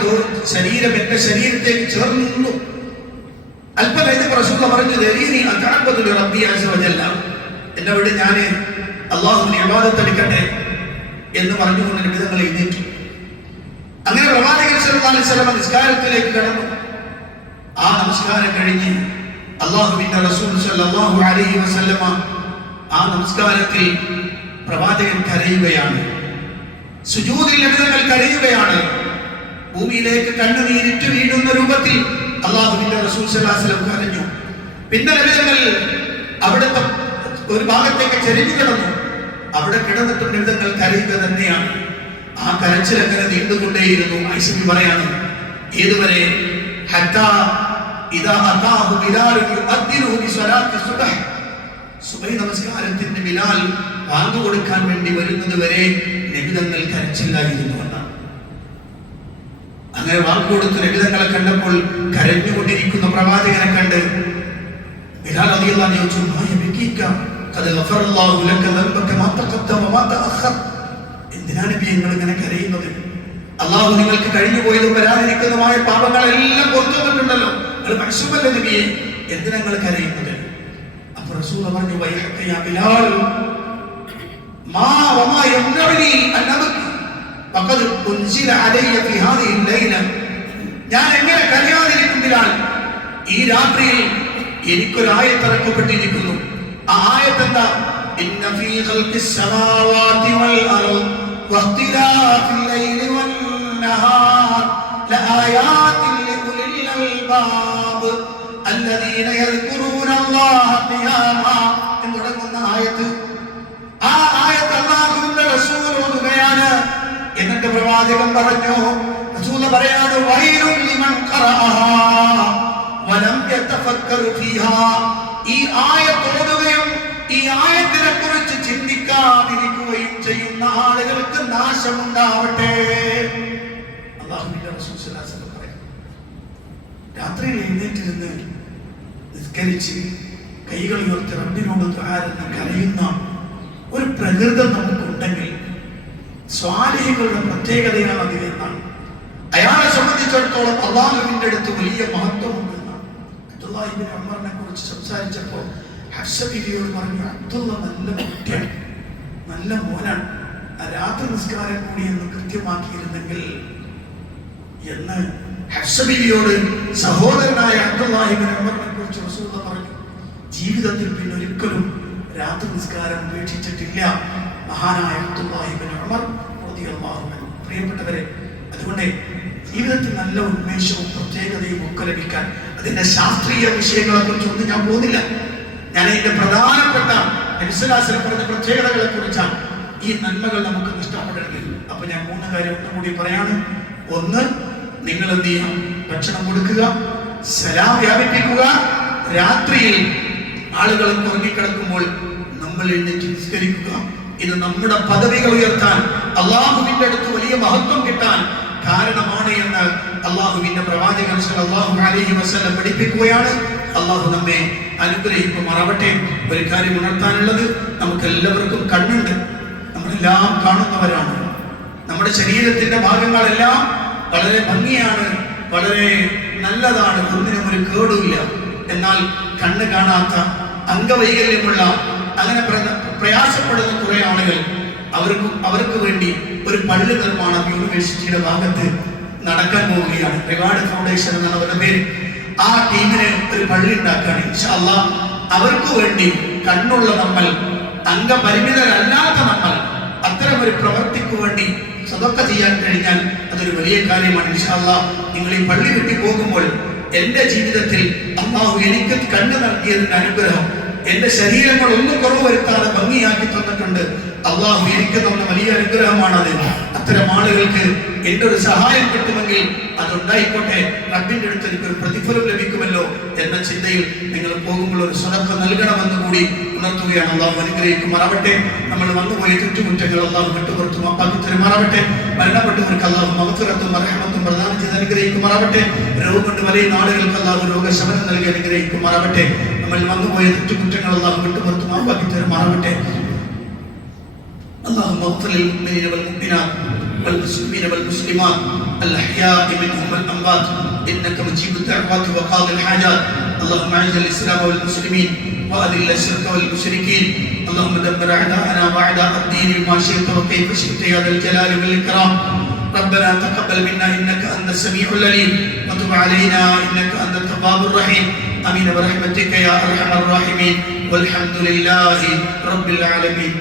ശരീരം എന്റെ ശരീരത്തേക്ക് ചേർന്ന് നിന്നു. അല്പം കഴിഞ്ഞപ്പോൾ റസൂൽ പറഞ്ഞു, എന്നെ വിട്, ഞാൻ അല്ലാഹുവിനെ ഇബാദത്ത് എടുക്കട്ടെ എന്ന് പറഞ്ഞുകൊണ്ട് നിബിധങ്ങൾ എഴുന്നേറ്റു. അങ്ങനെ പ്രവാചകൻ സല്ലല്ലാഹു അലൈഹി വസല്ലം നിസ്കാരത്തിലേക്ക് കടന്നു. ആ നമസ്കാരം കഴിഞ്ഞ് അല്ലാഹുവിന്റെ റസൂൽ സല്ലല്ലാഹു അലൈഹി വസല്ലമ ആ നമസ്കാരത്തിൽ പ്രവാചകൻ കരയുകയാണ്. സുജൂദിൽ നിബിധങ്ങൾ കരയുകയാണ്. ഭൂമിയിലേക്ക് കണ്ണുനീരിറ്റ് വീഴുന്ന രൂപത്തിൽ അല്ലാഹുവിന്റെ റസൂൽ സല്ലല്ലാഹു അലൈഹി വസല്ലം കരഞ്ഞു. പിന്നെ നിബിധങ്ങൾ അവിടുത്തെ ഒരു ഭാഗത്തേക്ക് ചെരിഞ്ഞു കിടന്നു. അവിടെ കിടന്നിട്ട് നിബിധങ്ങൾ കരയുക തന്നെയാണ്. ആ കരച്ചിൽ അങ്ങനെ നീണ്ടുകൊണ്ടേയിരുന്നു. ആയിഷ ബി പറയാണ്, ഏതുവരെ ഹത്താ ഇദാ അതാഹു ബിലാൽ യുഅദ്ദിനു ബിസ്വലാത്തി സുബ്ഹ്, സുബഹി നമസ്കാരത്തിന്റെ ബിലാൽ വാങ്ങു കൊടുക്കാൻ വേണ്ടി വരുന്നത് വരെ നബിതങ്ങൾ കരച്ചില്ലായിരുന്നു എന്നാണ്. അങ്ങനെ വാങ്ങു കൊടുത്ത് നബിതങ്ങളെ കണ്ടപ്പോൾ കരഞ്ഞുകൊണ്ടിരിക്കുന്ന പ്രവാചകനെ കണ്ട് ബിലാൽ റളിയല്ലാഹു അൻഹു ചോദിച്ചു, മാ യബീക ഖദ് ഗഫറല്ലാഹു ലക ദംബക മാ തഖദ്ദമ മാ തഅഖർ. എന്തിനാണ് നബി നിങ്ങൾ ഇങ്ങനെ കരയുന്നത്? അല്ലാഹു നിങ്ങൾക്ക് കഴിഞ്ഞു പോയതും വരാനിരിക്കുന്നതുമായ പാപങ്ങളെല്ലാം പുറത്തു വന്നിട്ടുണ്ടല്ലോ, നിങ്ങൾ മനുഷ്യരല്ലേ നബിയെ, എന്തിനാ നിങ്ങൾ കരയുന്നത്? അപ്പോൾ റസൂൽ പറഞ്ഞു, വൈഹക യാ ബിലാൽ മാ വമാ യംനഉനി അൻ അബ്കി ഫഖദ് ഉൻസില അലയ്യ ഫീ ഹാദിഹി ലൈല. ഞാൻ എങ്ങനെ കരയാതിരിക്കും ബിലാൽ? ഈ രാത്രിയിൽ എനിക്കൊരു ആയത്ത് ഇറക്കപ്പെട്ടിരിക്കുന്നു. ആ ആയത്ത് എന്താ? ഇന്ന ഫീ ഖൽഖിസ് സമാവാതി വൽ അർദ് വഖ്തിലാഫിൽ ലൈലി വൻ നഹാർ ലആയാതിൻ ലിഉലിൽ അൽബാബ് അല്ലദീന യദ്കുറൂനല്ലാഹ ഖിയാമാ എന്ന് തുടങ്ങുന്ന ആയത്ത്. ആ ആയത്ത് അല്ലാഹുവിന്റെ റസൂൽ ഓതുകയാണ്. എന്നിട്ട് പ്രവാചകൻ പറഞ്ഞു, റസൂൽ പറയാണ്, വൈലുൻ ലിമൻ ഖറഅഹാ വലം യതഫക്കർ ഫീഹാ. ഈ ആയത്ത് ഓതുകയും ഈ ആയത്തിനെ കുറിച്ച് ചിന്തിക്കാതിരിക്കുകയും ചെയ്യുന്ന ആളുകൾക്ക് നാശമുണ്ടാവട്ടെ. അല്ലാഹുവിന്റെ റസൂൽ സല്ലല്ലാഹു അലൈഹി വസല്ലം പറയും, രാത്രിയിൽ എഴുന്നേറ്റിരുന്ന് നിസ്കരിച്ച് കൈകൾ ഉയർത്തി റബ്ബിനോട് ദുആ കരയുന്ന ഒരു പ്രകൃതം നമുക്കുണ്ടെങ്കിൽ സ്വാലിഹികളുടെ പ്രത്യേകതയാണ് അതിലെന്നാണ്. അയാളെ സംബന്ധിച്ചിടത്തോളം അല്ലാഹുവിന്റെ അടുത്ത് വലിയ മഹത്വമുണ്ട്. അബ്ദുല്ലാഹ് ഇബ്നു ഉമറിനെ കുറിച്ച് സംസാരിച്ചപ്പോൾ ഹഫ്സ ബീവിയോട് പറഞ്ഞു, അബ്ദുള്ള നല്ല കുട്ടിയാണ്, നല്ല മോനാണ്, ആ രാത്രി നിസ്കാരം കൂടി എന്ന് കൃത്യമാക്കിയിരുന്നെങ്കിൽ എന്ന് ഹഫ്സ ബീവിയോട് സഹോദരനായ അബ്ദുല്ലാഹ് ഇബ്നു ഉമറിനെ കുറിച്ച് റസൂൽ പറഞ്ഞു. ജീവിതത്തിൽ പിന്നെ ഒരിക്കലും രാത്രി നിസ്കാരം ഉപേക്ഷിച്ചിട്ടില്ല മഹാനായ അബ്ദുല്ലാഹ് ഇബ്നു ഉമർ റളിയല്ലാഹു അൻഹു. പ്രിയപ്പെട്ടവരെ, അതുകൊണ്ട് ജീവിതത്തിൽ നല്ല ഉന്മേഷവും പ്രത്യേകതയും ഒക്കെ ലഭിക്കാൻ അതിന്റെ ശാസ്ത്രീയ വിഷയങ്ങളെ കുറിച്ചൊന്നും ഞാൻ പോകുന്നില്ല. ഞാൻ അതിന്റെ പ്രധാനപ്പെട്ട നബി സല്ലല്ലാഹു അലൈഹി വസല്ലം പറഞ്ഞ പ്രത്യേകതകളെ കുറിച്ചാണ്. ഈ നന്മകൾ നമുക്ക് നഷ്ടപ്പെടരുത്. അപ്പൊ ഞാൻ 3 കാര്യം ഒന്നുകൂടി പറയാണ്. ഒന്ന്, നിങ്ങൾ എന്ത് ചെയ്യണം? ഭക്ഷണം കൊടുക്കുക, സലാം വ്യാപിപ്പിക്കുക. രാത്രിയിൽ ആളുകൾ ഉറങ്ങിക്കിടക്കുമ്പോൾ നമ്മൾ എഴുന്നേറ്റ് നിസ്കരിക്കുക. ഇത് നമ്മുടെ പദവികൾ ഉയർത്താൻ, അള്ളാഹുവിന്റെ അടുത്ത് വലിയ മഹത്വം കിട്ടാൻ കാരണമാണ് എന്ന് അള്ളാഹുവിന്റെ പ്രവാചകൻ സല്ലല്ലാഹു അലൈഹി വസല്ലം പഠിപ്പിക്കുകയാണ്. അള്ളാഹു നമ്മെ അനുഗ്രഹിക്കുമാറാവട്ടെ. ഒരു കാര്യം ഉണർത്താനുള്ളത്, നമുക്ക് എല്ലാവർക്കും കണ്ണുണ്ട്, നമ്മളെല്ലാം കാണുന്നവരാണ്. നമ്മുടെ ശരീരത്തിന്റെ ഭാഗങ്ങളെല്ലാം വളരെ ഭംഗിയാണ്, വളരെ നല്ലതാണ്, ഒന്നിനും ഒരു കേടുമില്ല. എന്നാൽ കണ്ണ് കാണാത്ത, അംഗവൈകല്യമുള്ള, അങ്ങനെ പ്രയാസപ്പെടുന്ന കുറെ ആളുകൾ, അവർക്ക് വേണ്ടി ഒരു പള്ളി നിർമ്മാണം യൂണിവേഴ്സിറ്റിയുടെ ഭാഗത്ത് നടക്കാൻ പോവുകയാണ്. റിവാർഡ് ഫൗണ്ടേഷൻ എന്നാണ് അവരുടെ പേര്. ആ ടീമിന് ഒരു പള്ളി ഉണ്ടാക്കുകയാണ്. ഇൻഷാ അല്ലാഹ് അവർക്ക് വേണ്ടി കണ്ണുള്ള നമ്മൾ, അംഗപരിമിതരല്ലാത്ത നമ്മൾ അത്തരം ഒരു പ്രവൃത്തിക്ക് വേണ്ടി സദഖ ചെയ്യാൻ കഴിഞ്ഞാൽ അതൊരു വലിയ കാര്യമാണ്. ഇൻഷാ അല്ലാഹ് നിങ്ങൾ ഈ പള്ളി വിട്ടു പോകുമ്പോൾ, എന്റെ ജീവിതത്തിൽ അല്ലാഹു എനിക്ക് കണ്ണ് നൽകിയതിന്റെ അനുഗ്രഹം, എന്റെ ശരീരങ്ങൾ ഒന്നും കുറവ് വരുത്താതെ ഭംഗിയാക്കി തന്നിട്ടുണ്ട്. അള്ളാഹു എനിക്ക് തന്ന വലിയ അനുഗ്രഹമാണത്. അത്തരം ആളുകൾക്ക് എന്റെ ഒരു സഹായം കിട്ടുമെങ്കിൽ അതുണ്ടായിക്കോട്ടെ, റബ്ബിന്റെ അടുത്ത് എനിക്കൊരു പ്രതിഫലം ലഭിക്കുമല്ലോ എന്ന ചിന്തയിൽ നിങ്ങൾ പോകുമ്പോൾ ഒരു സദഖ നൽകണമെന്ന് കൂടി ഉണർത്തുകയാണ്. അള്ളാഹു അനുഗ്രഹിക്കുമാറാവട്ടെ. നമ്മൾ വന്നുപോയ തെറ്റുകുറ്റങ്ങൾ അള്ളാഹു വിട്ടുപുറത്തും അപ്പാക്കി തരുമാറാവട്ടെ. മരണപ്പെട്ടവർക്ക് അള്ളാഹു മഗ്ഫിറത്തും റഹ്മത്തും പ്രദാനം ചെയ്ത് അനുഗ്രഹിക്കുമാറാവട്ടെ. രോഗം കൊണ്ട് വലിയ നാടുകൾക്ക് അള്ളാഹു രോഗശമനം നൽകി അനുഗ്രഹിക്കുമാറാവട്ടെ. നമ്മൾ വന്നുപോയ തെറ്റുകുറ്റങ്ങൾ അള്ളാഹു വിട്ടുപുറത്തും അപ്പാക്കി തരുമാറാവട്ടെ. اللهم اغفر للمؤمنين والمؤمنات والمسلمين والمسلمات الأحياء منهم والأموات إنك مجيب الدعوات وقاضي الحاجات. اللهم أعز الإسلام والمسلمين وأذل الشرك والمشركين. اللهم دمر أعداءنا وأعداء الدين بما شئت وكيف شئت يا ذا الجلال والإكرام. ربنا تقبل منا إنك أنت السميع العليم وتب علينا إنك أنت التواب الرحيم. آمين برحمتك يا أرحم الراحمين والحمد لله رب العالمين.